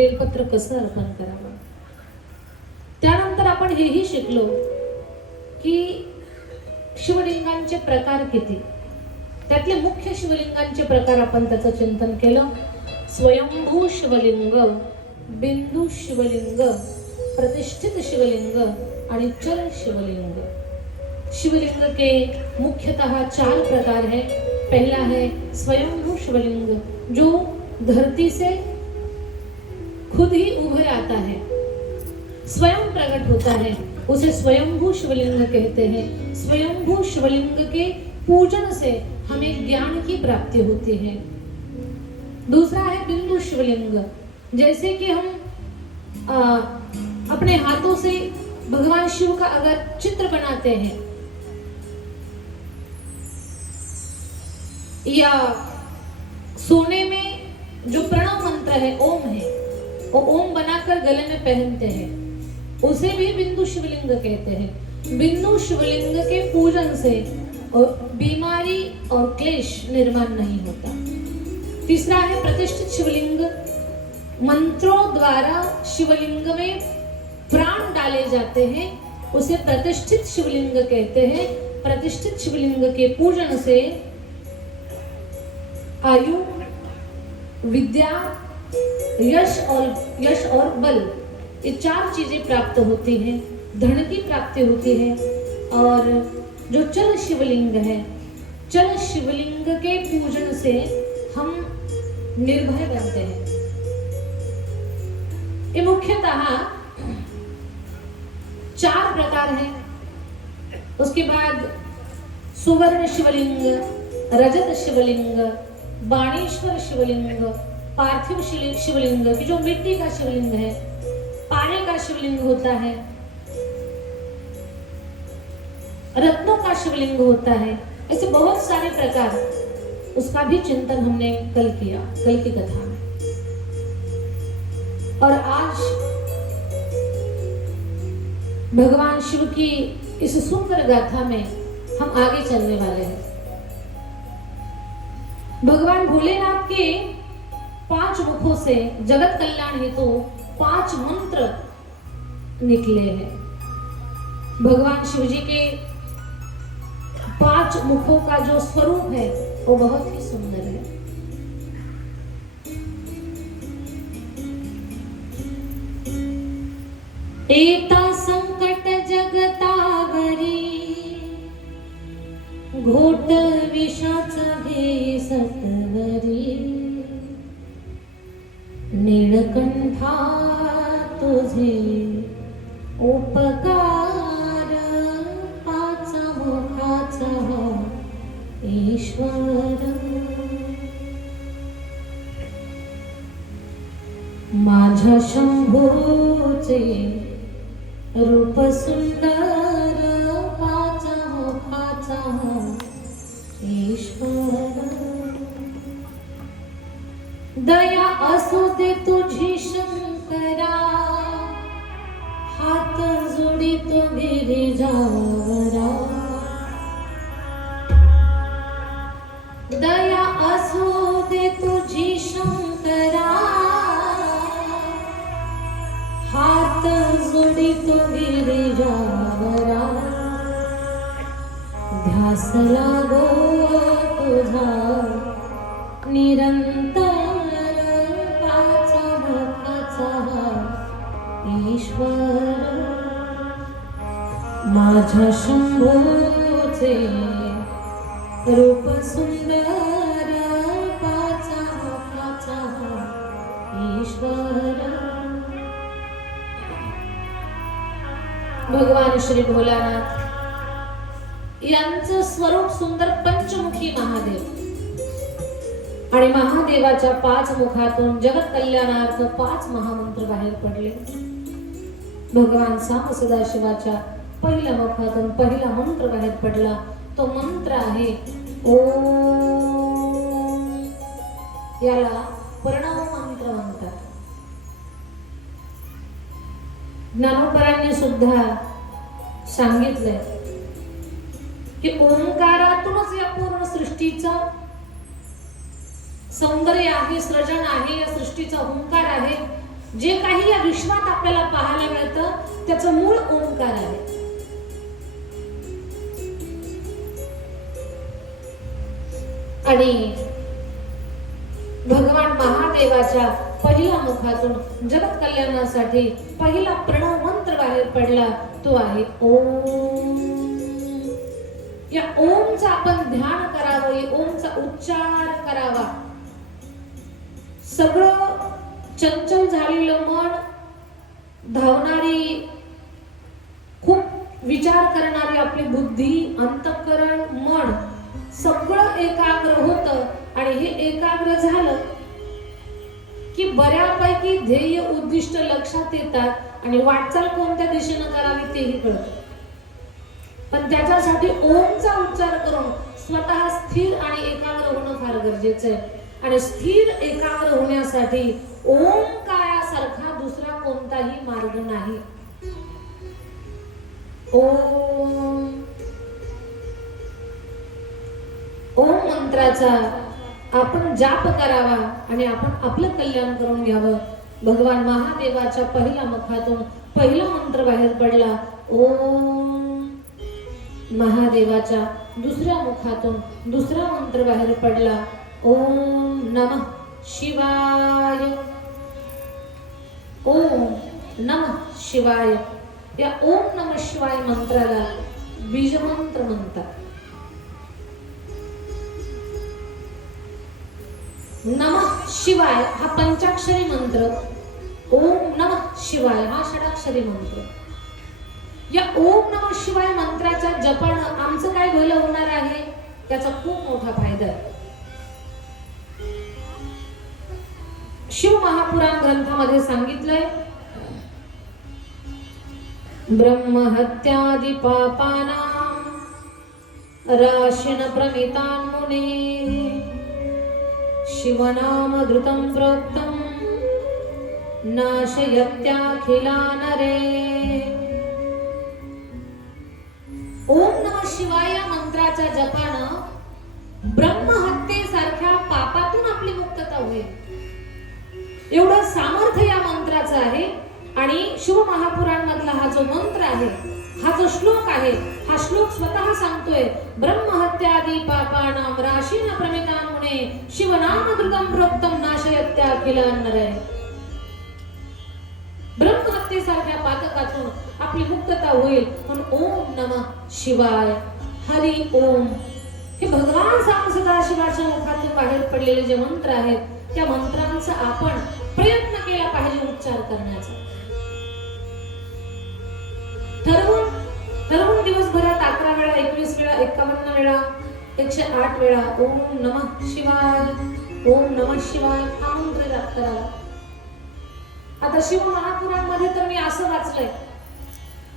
बेलपत्र कसं अर्पण करावं. त्यानंतर आपण हेही शिकलो की शिवलिंगांचे प्रकार किती. त्यातले मुख्य शिवलिंगांचे प्रकार आपण त्याचं चिंतन केलं. स्वयंभू शिवलिंग, बिंदु शिवलिंग, प्रतिष्ठित शिवलिंग आणि चल शिवलिंग. शिवलिंग के मुख्यतः 4 प्रकार है. पहला है स्वयंभू शिवलिंग, जो धरती से खुद ही उभर आता है, स्वयं प्रकट होता है, उसे स्वयंभू शिवलिंग कहते हैं. स्वयंभू शिवलिंग के पूजन से हमें ज्ञान की प्राप्ति होती है. दूसरा है बिंदु शिवलिंग, जैसे कि हम अपने हाथों से भगवान शिव का अगर चित्र बनाते हैं या सोने में जो प्रणव मंत्र है, ओम है, वो ओम बनाकर गले में पहनते हैं, उसे भी बिंदु शिवलिंग कहते हैं. बिंदु शिवलिंग के पूजन से बीमारी और क्लेश निर्माण नहीं होता. तीसरा है प्रतिष्ठित शिवलिंग. मंत्रों द्वारा शिवलिंग में प्राण डाले जाते हैं, उसे प्रतिष्ठित शिवलिंग कहते हैं. प्रतिष्ठित शिवलिंग के पूजन से आयु, विद्या, यश और बल, ये 4 चीजें प्राप्त होती हैं. धन की प्राप्ति होती है. और जो चल शिवलिंग है, चल शिवलिंग के पूजन से हम निर्भय बनते हैं. ये मुख्यतः 4 प्रकार हैं. उसके बाद सुवर्ण शिवलिंग, रजत शिवलिंग, बाणेश्वर शिवलिंग, पार्थिव शिवलिंग की जो मिट्टी का शिवलिंग है, पानी का शिवलिंग होता है, रत्नों का शिवलिंग होता है. ऐसे बहुत सारे प्रकार, उसका भी चिंतन हमने कल किया, कल की कथा में. और आज भगवान शिव की इस सुंदर गाथा में हम आगे चलने वाले हैं. भगवान भोलेनाथ के 5 मुखों से जगत कल्याण हेतु 5 मंत्र निकले हैं. भगवान शिव जी के 5 मुखों का जो स्वरूप है वो बहुत ही सुंदर है. एता संकट जगतावरी, घोट विषाचा घे सतवरी, नीलकंठा तुझे उपकार, 5 मुखाचा ईश्वर. माझ्या शंभूचे रूप सुंदर, 5 मुखाचा ईश्वर. दया असू दे तुझी शंकरा, हात जोडितो गिरिजावरा. दया असू दे तुझी शंकरा, हात जोडितो गिरिजावरा. ध्यास लागो तुझा निरंतर, 5 मुखाचा ईश्वर. माझ्या शंभूचे रूप सुंदर, 5 मुखाचा ईश्वर. भगवान श्री भोलानाथ यांचं स्वरूप सुंदर पंचमुखी महादेव. आणि महादेवाच्या 5 मुखातून जगत कल्याणार्थ 5 महामंत्र बाहेर पडले. भगवान साम सदाशिवाच्या पहिल्या मुखातून पहिला मंत्र बाहेर पडला. तो मंत्र आहे ओम. याला प्रणव मंत्र म्हणतात. ज्ञानोबरांनी सुद्धा सांगितलंय की ओंकारातूनच या पूर्ण सृष्टीचा सौंदर्य आहे, सृजन आहे, या सृष्टीचा ओंकार आहे. जे काही या विश्वात आपल्याला पाहायला मिळतं त्याचं मूळ ओंकार आहे. आणि भगवान महादेवाच्या पहिल्या मुखातून जगत कल्याणासाठी पहिला प्रणव मंत्र बाहेर पडला तो आहे ओम. या ओमचा आपण ध्यान करावं, या ओमचा उच्चार करावा. सगळं चंचल झालेलं मन, धावणारी, खूप विचार करणारी आपली बुद्धी, अंतःकरण, मन सगळं एकाग्र होतं. आणि हे एकाग्र झालं की बऱ्यापैकी ध्येय उद्दिष्ट लक्षात येतात आणि वाटचाल कोणत्या दिशेनं करावी तेही कळतं. पण त्याच्यासाठी ओमचा उच्चार करून स्वतः स्थिर आणि एकाग्र होणं फार गरजेचं आहे. आणि स्थिर एकाग्र होण्यासाठी ओंकारासारखा दुसरा कोणताही मार्ग नाही. ओम. ओम मंत्राचा आपण जाप करावा आणि आपण आपलं कल्याण करून घ्यावं. भगवान महादेवाच्या पहिल्या मुखातून पहिला मंत्र बाहेर पडला ओम. महादेवाच्या दुसऱ्या मुखातून दुसरा मंत्र बाहेर पडला ओम नमः शिवाय. ओम नमः शिवाय. या ओम नमः शिवाय मंत्राला बीजमंत्र म्हणतात. नमः शिवाय हा पंचाक्षरी मंत्र, ओम नमः शिवाय हा षडाक्षरी मंत्र. या ओम नमः शिवाय मंत्राच्या जपानं आमचं काय भलं होणार आहे त्याचा खूप मोठा फायदा आहे. शिव महापुराण ग्रंथामध्ये सांगितलंय ब्रह्महत्यादि पापानां राशिन प्रमितान् मुने शिवनाम धृतं प्रोक्तं नाशयत्याखिलान् रे. ओम नमः शिवाय या मंत्राच्या जपानं ब्रह्महत्येसारख्या पापातून आपली मुक्तता होईल. एवढं सामर्थ्य या मंत्राचं आहे. आणि शिव महापुराण मधला हा जो मंत्र आहे, हा जो श्लोक आहे, हा श्लोक स्वतः सांगतोय ब्रह्महत्यादि पापानां राशीन प्रमितान् मुने शिवनाम धृतं प्रोक्तं नाशयत्याखिलान् रे. ब्रह्महत्येसारख्या पातकातून आपली मुक्तता होईल म्हणून ओम नमः शिवाय, हरी ओम हे भगवान सांग सदाशिवाच्या मुखातून बाहेर पडलेले जे मंत्र आहेत त्या मंत्रांचा आपण प्रयत्न केला पाहिजे उच्चार करण्याचा. ठरवून दिवसभरात 11 वेळा, 21 वेळा, 51 वेळा, 108 वेळा ओम नमः शिवाय, ओम नमः शिवाय हा मंत्र जाप करावा. आता शिव महापुराणमध्ये तर मी असं वाचलंय,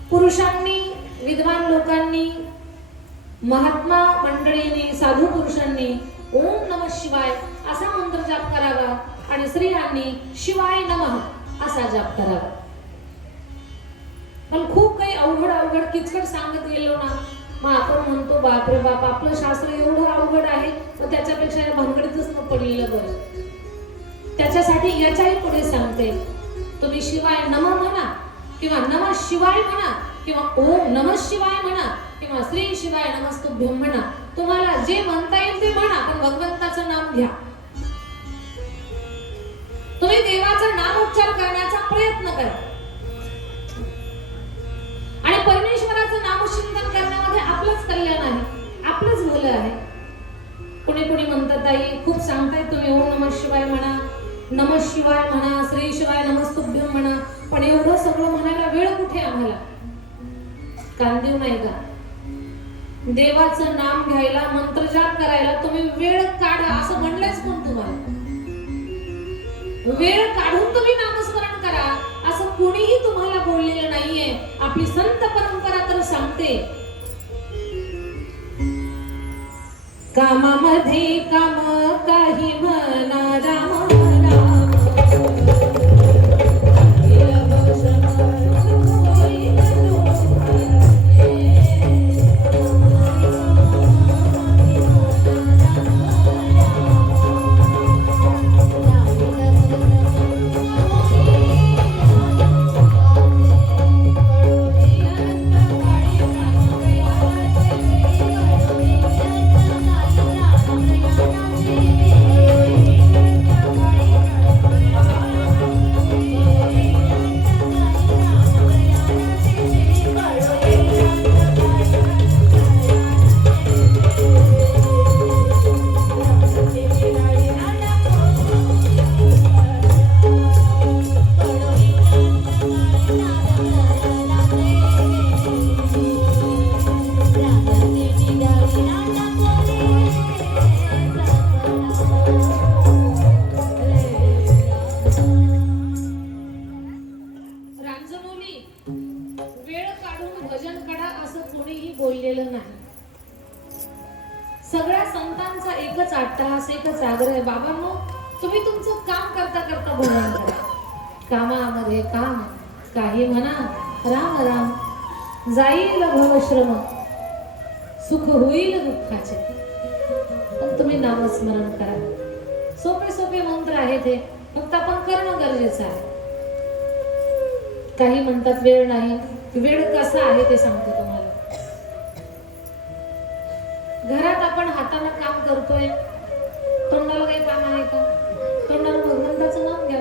पुरुषांनी, विद्वान लोकांनी, महात्मा मंडळींनी, साधू पुरुषांनी ओम नमः शिवाय असा मंत्र जाप करावा आणि स्त्रियांनी शिवाय नमः असा जाप करावा. पण खूप काही अवघड किचकट सांगत गेलो ना, मग आपण म्हणतो बापरे बाप आपलं शास्त्र एवढं अवघड आहे, तर त्याच्यापेक्षा या भानगडीतच न पडलेलं बरं. त्याच्यासाठी याच्याही पुढे सांगते, तुम्ही शिवाय नमः म्हणा किंवा नमः शिवाय म्हणा किंवा ओम नमः शिवाय म्हणा किंवा श्री शिवाय नमस्तुभ्यं म्हणा, तुम्हाला जे म्हणता येईल ते म्हणा, पण भगवंताचं नाम घ्या. तुम्ही देवाचा नामोच्चार करण्याचा प्रयत्न करा आणि परमेश्वराचं नामचिंतन करण्यामध्ये आपलंच कल्याण आहे, आपलंच भलं आहे. कोणी म्हणतात ताई खूप सांगताय तुम्ही ओम नमः शिवाय म्हणा, नमः शिवाय म्हणा, श्री शिवाय नमस्तुभ्यं म्हणा, पण एवढं सगळं म्हणायला वेळ कुठे आम्हाला? कांदेव नाही का? देवाचं नाम घ्यायला, मंत्र जाप करायला तुम्ही वेळ काढा असं म्हणलंच कोण तुम्हाला? वेळ काढून तुम्ही नामस्मरण करा असं कोणीही तुम्हाला बोललेलं नाहीये. आपली संत परंपरा तर सांगते, कामामध्ये काम काही म्हणा राम केलेलं नाही. सगळ्या संतांचा एकच अट्टहास, एकच आग्रह आहे, बाबांनो तुम्ही तुमचं काम करता करता भजन करा. कामामध्ये काम, काही म्हणा राम राम, जाईल भवश्रम, सुख होईल दुःखाचे, पण तुम्ही नामस्मरण करा. सोपे सोपे मंत्र आहेत हे, फक्त आपण करणं गरजेचं आहे. काही म्हणतात वेळ नाही, वेळ कसा आहे ते सांगतो तुम्हाला. घरात आपण हाताला काम करतोय, तोंडाला काही काम आहे का? तोंडाला भगवंताचं नाम घ्या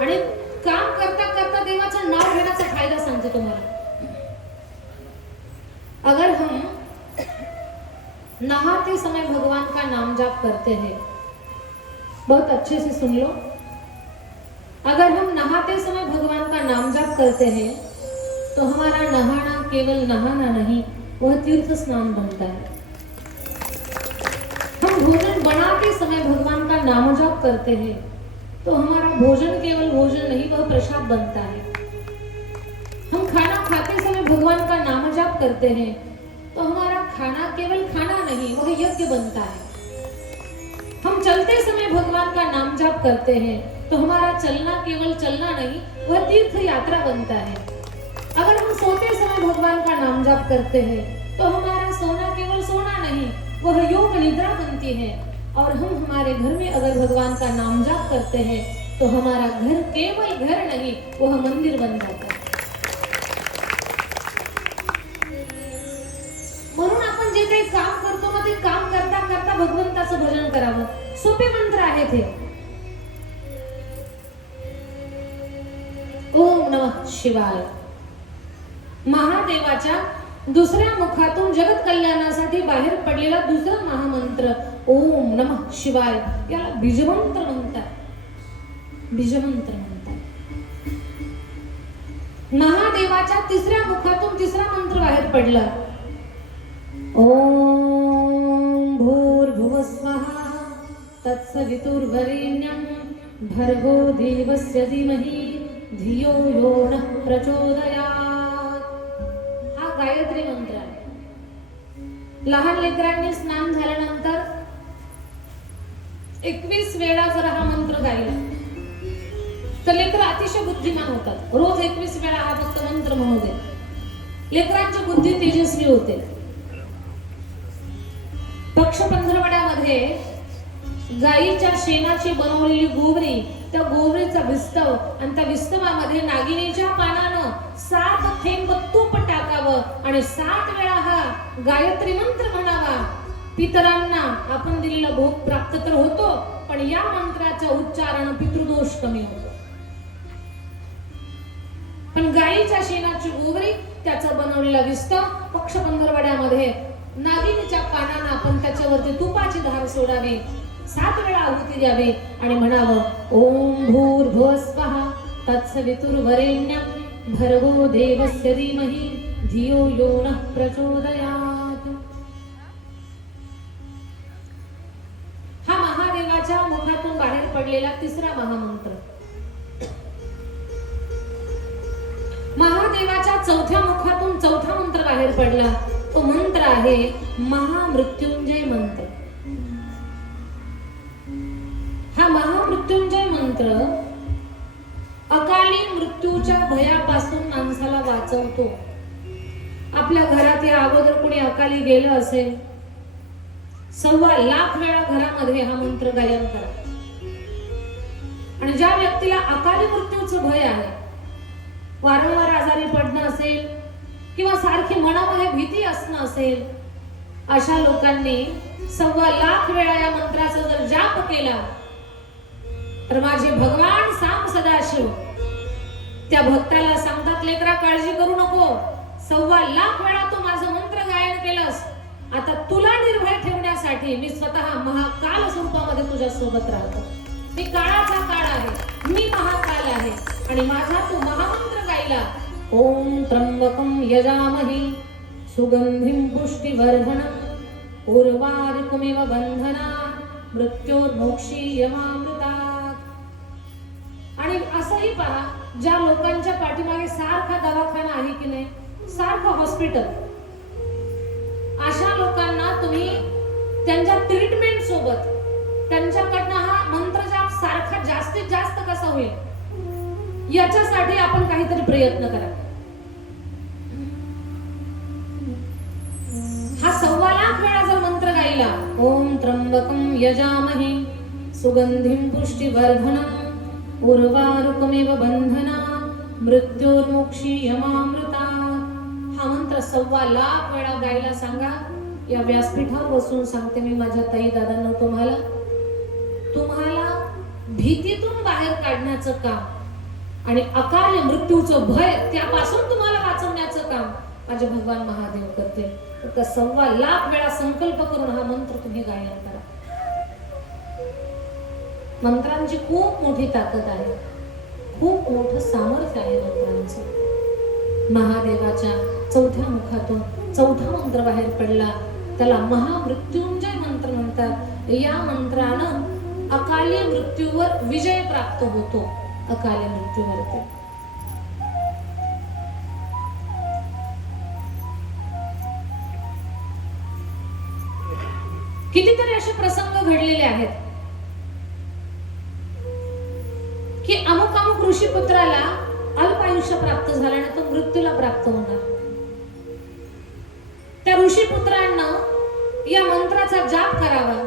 आणि काम करता करता देवाचं नाव घेण्याचा फायदा सांगतो तुम्हाला. अगर हम नहाते समय भगवान का नाम जाप करते हैं, बहुत अच्छे से सुन लो, अगर हम नहाते समय भगवान का नाम जाप करते हैं तो हमारा नहाना केवल नहाना नहीं, वह तीर्थ स्नान बनता है. हम भोजन बनाते समय भगवान का नाम जाप करते हैं तो हमारा भोजन केवल भोजन नहीं, वह प्रसाद बनता है. हम खाना खाते समय भगवान का नाम जाप करते हैं तो हमारा खाना केवल खाना नहीं, वह यज्ञ बनता है. हम चलते समय भगवान का नाम जाप करते हैं तो हमारा चलना केवल चलना नहीं, वह तीर्थ यात्रा बनता है. अगर हम सोते समय भगवान का नाम जाप करते हैं तो हमारा सोना केवल सोना नहीं, वह योग निद्रा बनती है. और हम हमारे घर में अगर भगवान का नाम जाप करते हैं तो हमारा घर केवल घर नहीं, वह मंदिर बन जाता है. म्हणून आपण जे काही काम करतो ना, ते काम करता करता भगवंताचं भजन करावं. सोपे मंत्र आहेत हे. ओम नमः शिवाय. महादेवाच्या दुसऱ्या मुखातून जगत कल्याणासाठी बाहेर पडलेला दुसरा महामंत्र ओम नमः शिवाय, याला बीजमंत्र म्हणतात. बीजमंत्र म्हणतात. महादेवाच्या तिसऱ्या मुखातून तिसरा मंत्र बाहेर पडला. ओम भूर्भुवः स्वः तत्सवितुर्वरेण्यं भर्गो देवस्य धीमहि धियो यो नः प्रचोदयात्. हा गायत्री मंत्र आहे. लहान लेकरांनी स्नान झाल्यानंतर 21 वेळा जर हा मंत्र गायला तर लेकर अतिशय बुद्धिमान होतात. रोज 21 वेळा हा फक्त मंत्र म्हणू दे, लेकरांची बुद्धी तेजस्वी होते. पक्ष पंधरवड्यामध्ये गायीच्या शेणाची बनवलेली गोवरी, त्या गोवरीचा विस्तव आणि त्या विस्तवामध्ये नागिनीच्या पानानं 7 थेंब तूप टाकावं आणि 7 वेळा हा गायत्री मंत्र म्हणावा. पितरांना आपण दिलेला भोग प्राप्त तर होतो, पण या मंत्राचं उच्चारण पितृदोष कमी होतो. पण गायीच्या शेणाची गोवरी, त्याचा बनवलेला विस्तव, पक्ष पंधरवड्यामध्ये नागिनीच्या पानानं आपण त्याच्यावरती तुपाची धार सोडावी, 7 वेळा आहुती द्यावी आणि म्हणावं ओम भूर्भुवः स्वः तत्सवितुर्वरेण्यं भर्गो देवस्य धीमहि धियो यो नः प्रचोदयात्. हा महादेवाच्या मुखातून बाहेर पडलेला तिसरा महामंत्र. महादेवाच्या चौथ्या मुखातून चौथा मंत्र बाहेर पडला. तो मंत्र आहे महामृत्युंजय मंत्र. हा महामृत्युंजय मंत्र अकाली मृत्यूच्या भयापासून माणसाला वाचवतो. आपल्या घरात या अगोदर कोणी अकाली गेलं असेल, 1.25 लाख वेळा घरामध्ये हा मंत्र गायन करा. आणि ज्या व्यक्तीला अकाली मृत्यूचं भय आहे, वारंवार आजारी पडणं असेल किंवा सारखी मनामध्ये भीती असणं असेल, अशा लोकांनी 1.25 लाख वेळा या मंत्राचा जर जाप केला तर माझे भगवान सांब सदाशिव त्या भक्ताला सांगतात, लेकरा काळजी करू नको, 1.25 लाख वेळा तू माझं मंत्र गायन केलंस, आता तुला निर्भय ठेवण्यासाठी मी स्वतः महाकाल स्वरूपामध्ये तुझ्या सोबत राहतो. मी काळाचा काळ आहे, मी महाकाल आहे आणि माझा तू महामंत्र गायला. ओम त्र्यंबकं यजामहे सुगंधिं पुष्टिवर्धनम् उर्वारुकमिव बंधनात् मृत्योर्मोक्षीयमामृतात्. आणि असंही पहा, ज्या लोकांच्या पाठीमागे सारखा दवाखाना आहे की नाही, सारखं हॉस्पिटल, तुम्ही त्यांच्या ट्रीटमेंट सोबत त्यांच्याकडनं हा मंत्र जाप सारखा जास्तीत जास्त कसा होईल याच्यासाठी आपण काहीतरी प्रयत्न करा. हा 1.25 लाख वेळा जर मंत्र गायला, ओम त्र्यंबकं यजामहे सुगंधिं पुष्टिवर्धनम् उर्वारुकमिव बंधनात् मृत्योर्मुक्षीयमामृतात्, हा मंत्र 1.25 लाख वेळा गायला सांगा. या व्यासपीठावर बसून सांगते मी माझ्या ताई दादांना, तुम्हाला भीतीतून बाहेर काढण्याचं काम आणि अकाल मृत्यूचं भय त्यापासून तुम्हाला वाचवण्याचं काम माझे भगवान महादेव करते. तर 1.25 लाख वेळा संकल्प करून हा मंत्र तुम्ही गायन करा. मंत्रांची खूप मोठी ताकद आहे, खूप मोठं सामर्थ्य आहे मंत्रांचं. महादेवाच्या 4थ्या मुखातून 4था मंत्र बाहेर पडला, त्याला महामृत्युंजय मंत्र म्हणतात. या मंत्रानं अकाली मृत्यूवर विजय प्राप्त होतो. अकाली मृत्यूवरती कितीतरी असे प्रसंग घडलेले आहेत की अमुक अमुक ऋषीपुत्राला अल्प आयुष्य प्राप्त झाल्याने तो मृत्यूला प्राप्त होणार. त्या ऋषीपुत्रांना या मंत्राचा जाप करावा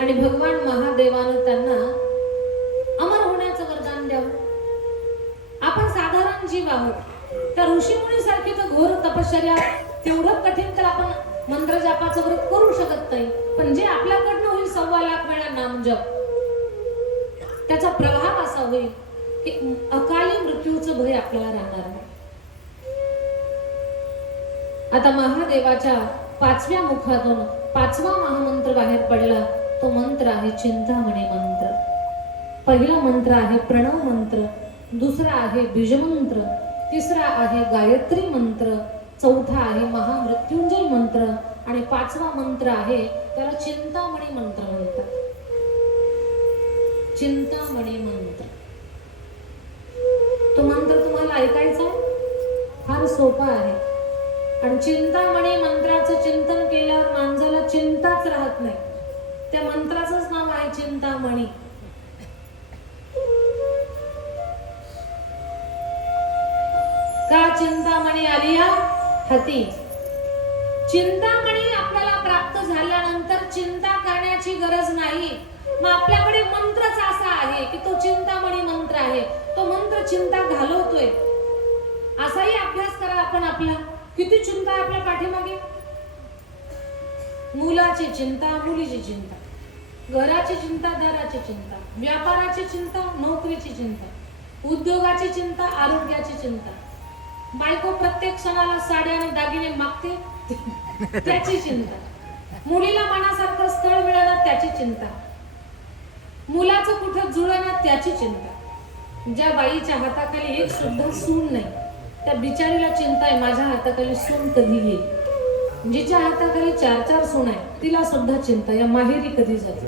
आणि भगवान महादेवानं त्यांना अमर होण्याचं वरदान द्यावं. आपण साधारण जीव आहोत. त्या ऋषीमुनी सारखी तर घोर तपश्चर्या तेवढं कठीण तर आपण मंत्र जापाचं व्रत करू शकत नाही, पण जे आपल्याकडनं होईल 1.25 लाख वेळा नामजप, त्याचा प्रभाव असा होईल की अकाली मृत्यूचं भय आपल्याला राहणार नाही. आता महादेवाच्या 5व्या मुखातून 5वा महामंत्र बाहेर पडला. तो मंत्र आहे चिंतामणी मंत्र. पहिला मंत्र आहे प्रणव मंत्र, दुसरा आहे बीजमंत्र, तिसरा आहे गायत्री मंत्र, चौथा आहे महामृत्युंजय मंत्र आणि 5वा मंत्र आहे त्याला चिंतामणी मंत्र म्हणतात. चिंतामणी मंत्र, तो मंत्र तुम्हाला ऐकायचा फार सोपा आहे. आणि चिंतामणी मंत्राचं चिंतन केल्यावर माणसाला चिंताच राहत नाही. त्या मंत्राचंच नाव आहे चिंतामणी. का चिंतामणी आलिया हाती. चिंतामणी आपल्याला प्राप्त झाल्यानंतर चिंता करण्याची गरज नाही. मग आपल्याकडे मंत्रच असा आहे की तो चिंतामणी मंत्र आहे. तो मंत्र चिंता घालवतोय. असाही अभ्यास करा आपण आपला. किती चिंता आहे आपल्या पाठीमागे. मुलाची चिंता, मुलीची चिंता, घराची चिंता, दाराची चिंता, व्यापाराची चिंता, नोकरीची चिंता, उद्योगाची चिंता, आरोग्याची चिंता. बायको प्रत्येक क्षणाला साड्या आणि दागिने मागते त्याची चिंता. मुलीला मनासारखं स्थळ मिळालं त्याची चिंता. मुलाचं कुठं जुळणार त्याची चिंता. ज्या बाईच्या हाताखाली एक सुद्धा सून नाही त्या बिचारीला चिंता आहे माझ्या हाताखाली सून कधी येईल. जिच्या हाताखाली 4-4 सून आहे तिला सुद्धा चिंता या माहेरी कधी जाते.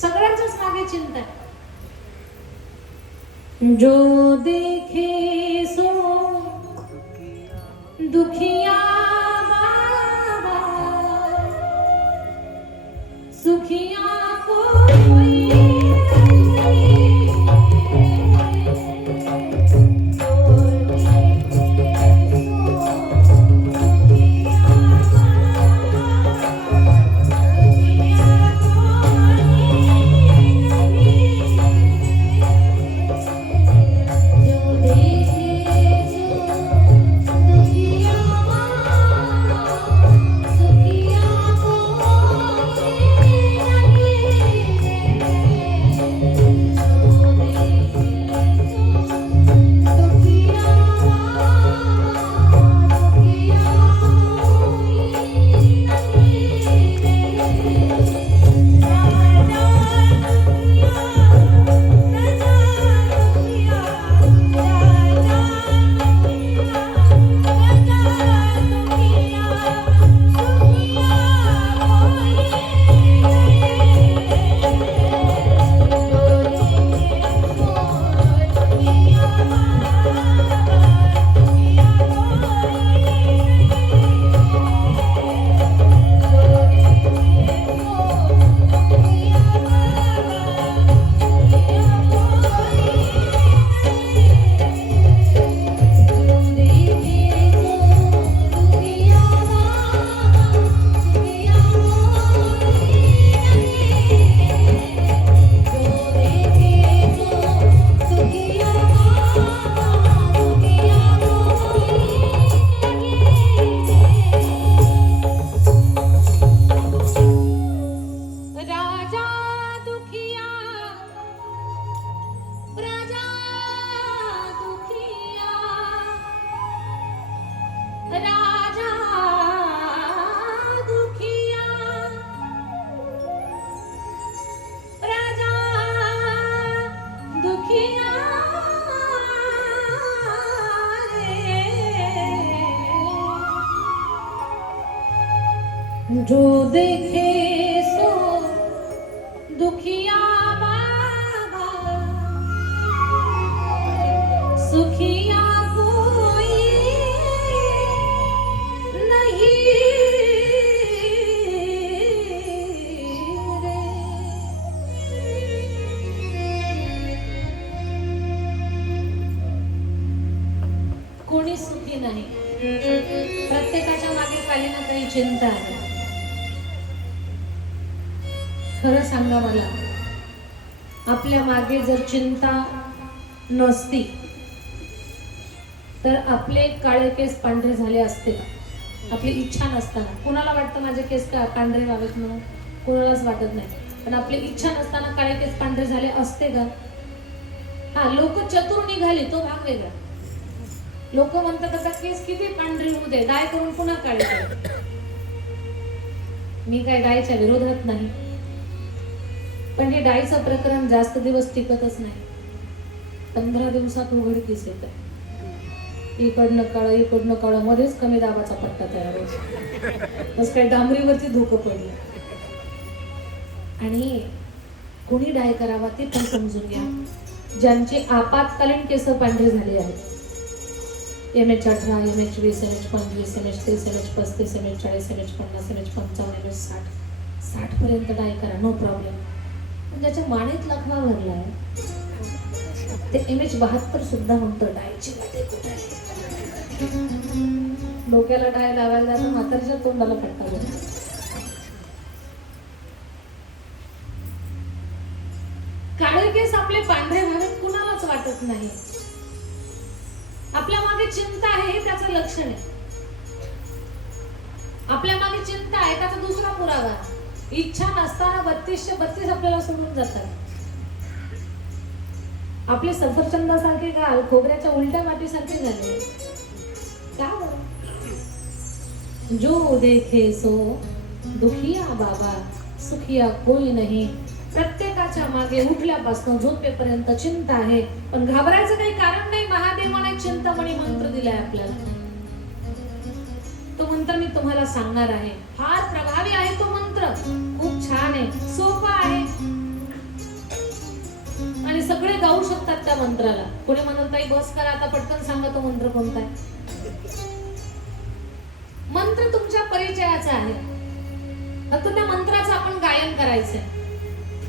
सगळ्यांच्याच मागे चिंता आहे. जो देखे सो दुखिया बाबा सुखिया कोई जो देखे सो दुखिया बाबा, सुखिया कोई नहीं रे। कोणी सुखी नाही, प्रत्येकाच्या मागे काही ना काही चिंता आहे. खरं सांगा मला, आपल्या मागे जर चिंता नसती तर आपले काळे केस पांढरे झाले असते का? आपली इच्छा नसताना. कोणाला वाटतं माझे केस पांढरे व्हावेत म्हणून? कोणालाच वाटत नाही. पण आपली इच्छा नसताना काळे केस पांढरे झाले असते का? हा, लोक चतुर निघाले तो भाग वेगळा. लोक म्हणतात आता केस किती पांढरे होऊ दे, डाय करून पुन्हा काळे करू. मी काय डायच्या विरोधात नाही, पण हे डायचं प्रकरण जास्त दिवस टिकतच नाही. 15 दिवसात उघडकीस येतं. इकडनं काळं मध्येच कमी दाबाचा पट्टा तयार होतो. बस काय डांबरीवरती धोकं पडलं. आणि कोणी डाय करावा ते पण समजून घ्या. ज्यांचे आपत्कालीन केस पांढरे झाले आहेत, MH18, MH20, MH25, MH30, MH35, MH40, MH50, MH55, MH60, 60 पर्यंत डाय करा, नो प्रॉब्लेम. पण ज्याच्या मानेत लखवा भरलाय ते MH72 सुद्धा म्हणतो डायची वाटे कुठे. डोक्याला डाय लावायला जातं, म्हातारीच्या तोंडाला फटका बसतो. काळे केस आपले पांढरे व्हावेत कुणालाच वाटत नाही. आपल्या मागे चिंता आहे हे त्याचं लक्षण आहे. आपल्या मागे चिंता आहे त्याचा दुसरा पुरावा. इच्छा नसताना 3232 आपल्याला सोडून जातात. आपले सफरचंदासारखे गाल खोबऱ्याच्या उलट्या वाटीसारखे झाले का? जो देखे सो दुखिया बाबा, सुखिया कोई नहीं. प्रत्येकाच्या मागे उठल्यापासून झोपेपर्यंत चिंता आहे. पण घाबरायचं काही कारण नाही. महादेवाने चिंतामणी मंत्र दिलाय आपल्याला. तो मंत्र मी तुम्हाला सांगणार आहे. फार प्रभावी आहे तो मंत्र. खूप छान आहे, सोपा आहे आणि सगळे गाऊ शकतात त्या मंत्राला. कोणी म्हणत ताई बस करा आता, पटकन सांगा तो मंत्र कोणता आहे. मंत्र तुमच्या परिचयाचा आहे, फक्त त्या मंत्राचं आपण गायन करायचंय.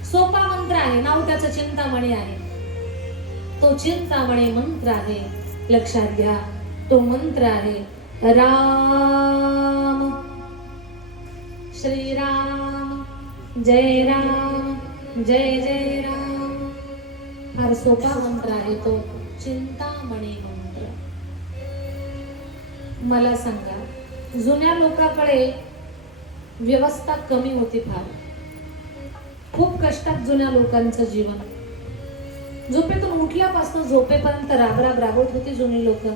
सोपा मंत्र आहे, नाव त्याचं चिंतामणी आहे. तो चिंतामणी मंत्र आहे, लक्षात घ्या. तो मंत्र आहे राम, श्रीराम, जय राम, जय जय राम. फार सोपा मंत्र आहे तो चिंतामणी मंत्र. मला सांगा, जुन्या लोकांकडे व्यवस्था कमी होती. फार खूप कष्टात जुन्या लोकांचं जीवन. झोपेतून उठल्यापासून झोपेपर्यंत राबराब राबत होती जुनी लोक.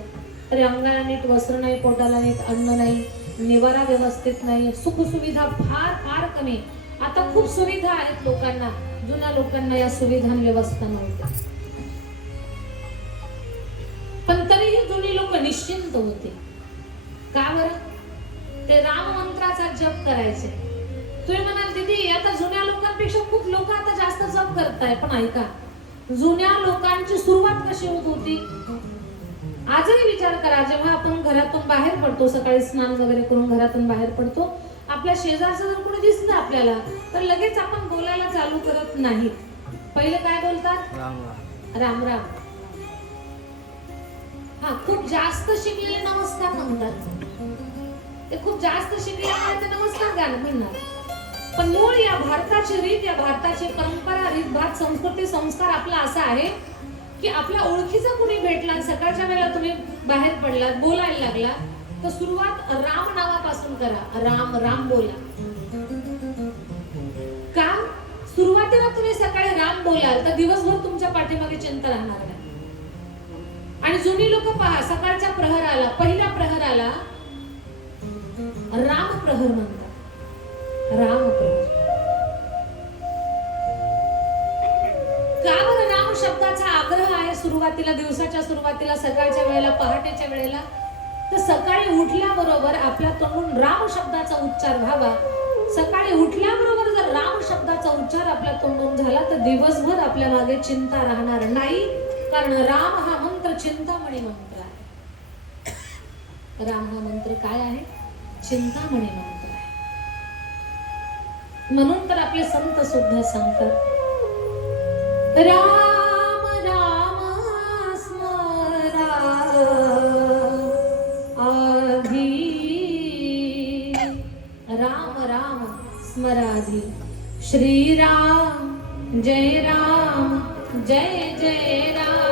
तरी अंगाला नीट वस्त्र नाही, पोटाला नीट अन्न नाही, निवारा व्यवस्थित नाही, सुखसुविधा फार फार कमी. आता खूप सुविधा आहेत लोकांना, जुन्या लोकांना या सुविधा व्यवस्था नव्हत्या. पण तरीही जुनी लोक निश्चिंत होते. का बरं? ते राम मंत्राचा जप करायचे. तुम्ही म्हणाल दीदी आता जुन्या लोकांपेक्षा खूप लोक आता जास्त जप करताय, पण ऐका, जुन्या लोकांची सुरुवात कशी होत होती? आजही विचार करा. जेव्हा आपण घरातून बाहेर पडतो, सकाळी स्नान वगैरे करून घरातून बाहेर पडतो, आपल्या शेजारचं जर कोणी दिसलं आपल्याला तर लगेच आपण बोलायला चालू करत नाही. पहिले काय बोलतात? राम राम. हा, खूप जास्त शिकलेले नमस्कार म्हणतात. ते खूप जास्त शिकलेले ते नमस्कार गाणं म्हणणार. पण मूळ या भारताची रीत, या भारताची परंपरा, रीतभात, संस्कृती, संस्कार आपला असा आहे की आपल्या ओळखीचा कुणी भेटला, सकाळच्या वेळेला तुम्ही बाहेर पडलात, बोलायला लागला, तर सुरुवात राम नावापासून करा. राम राम बोला. का? सुरुवातीला तुम्ही सकाळी राम बोलाल तर दिवसभर तुमच्या पाठीमागे चिंता राहणार नाही. आणि जुनी लोक पहा, सकाळच्या प्रहराला, पहिल्या प्रहराला राम प्रहर म्हणतात. राम प्रहर. का बरं राम शब्दाचा आग्रह आहे सुरुवातीला, दिवसाच्या सुरुवातीला, सकाळच्या वेळेला, पहाटेच्या वेळेला? तर सकाळी उठल्याबरोबर आपल्या तोंडून राम शब्दाचा उच्चार व्हावा सकाळी उठल्याबरोबर जर राम शब्दाचा उच्चार आपल्या तोंडून झाला तर दिवसभर आपल्या मागे चिंता राहणार नाही, कारण राम हा मंत्र चिंतामणी मंत्र आहे. राम हा मंत्र काय आहे? चिंतामणी मंत्र आहे. म्हणून तर आपले संत सुद्धा सांगतात, राम राम स्मरा आधी, राम राम स्मराधी. श्री राम जय जय राम.